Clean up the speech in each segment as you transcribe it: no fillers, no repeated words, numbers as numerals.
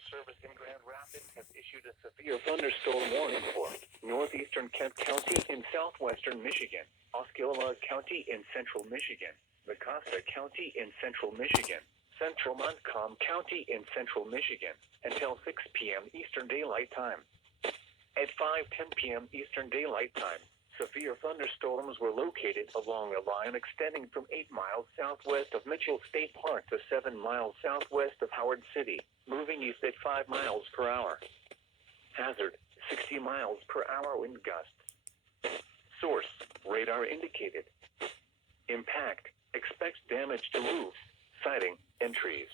Forest Service in Grand Rapids has issued a severe thunderstorm warning for northeastern Kent County in southwestern Michigan, Osceola County in central Michigan, Mecosta County in central Michigan, central Montcalm County in central Michigan, until 6 p.m. Eastern Daylight Time. At 5:10 p.m. Eastern Daylight Time, severe thunderstorms were located along a line extending from 8 miles southwest of Mitchell State Park to 7 miles southwest of Howard City, moving east at 5 miles per hour. Hazard, 60 miles per hour wind gusts. Source, radar indicated. Impact, expects damage to roofs, siding, and trees.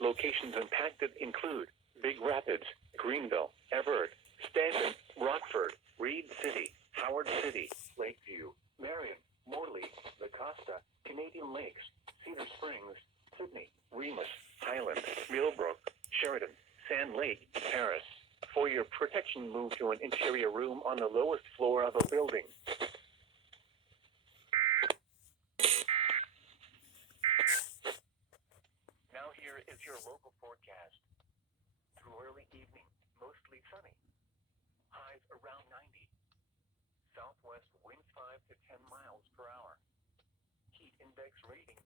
Locations impacted include Big Rapids, Greenville, Everett, Stanton, Rockford, Reed City, Howard City, Lakeview, Marion, Morley, Mecosta, Canadian Lakes, Cedar Springs, Sydney, Remus, Highland, Millbrook, Sheridan, Sand Lake, Paris. For your protection, move to an interior room on the lowest floor of a building. Now here is your local forecast. Through early evening, mostly sunny. Highs around 90. Southwest winds 5 to 10 miles per hour. Heat index rating